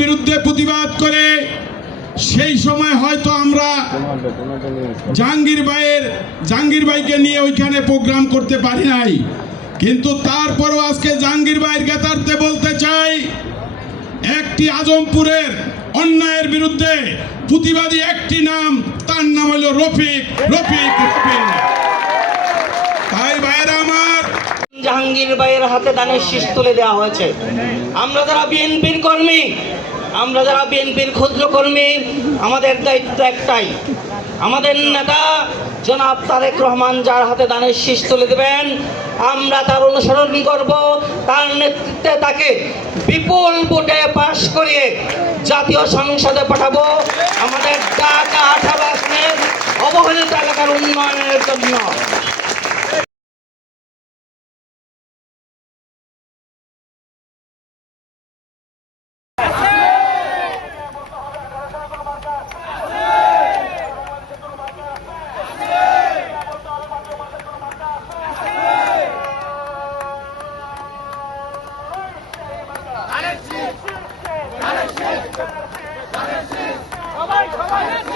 বিরুদ্ধে প্রতিবাদ করে, সেই সময় হয়তো আমরা জাহাঙ্গীর ভাইয়ের, জাহাঙ্গীর ভাইকে নিয়ে ওইখানে প্রোগ্রাম করতে পারি নাই। কিন্তু তারপরও আজকে জাহাঙ্গীর ভাইয়ের গেতার্থে বলতে চাই, একটি আজমপুরের অন্যায়ের বিরুদ্ধে প্রতিবাদী একটি নাম, তার নাম হলো রফিক রফিক রফিক তাই ভাইয়েরা আমার জাহাঙ্গীর ভাইয়ের হাতে দানের শীষ তুলে দেওয়া হয়েছে। আমরা যারা বিএনপির কর্মী, আমরা যারা বিএনপির ক্ষুদ্র কর্মী, আমাদের দায়িত্ব একটাই। আমাদের নেতা জনাব তারেক রহমান যার হাতে দানের শীষ তুলে দেবেন, আমরা তার অনুসরণ করব, তার নেতৃত্বে তাকে বিপুল ভোটে পাশ করিয়ে জাতীয় সংসদে পাঠাবো। আমাদের ঢাকা আঠারো অবহেলিত এলাকার উন্নয়নের জন্য। সবাই সবাই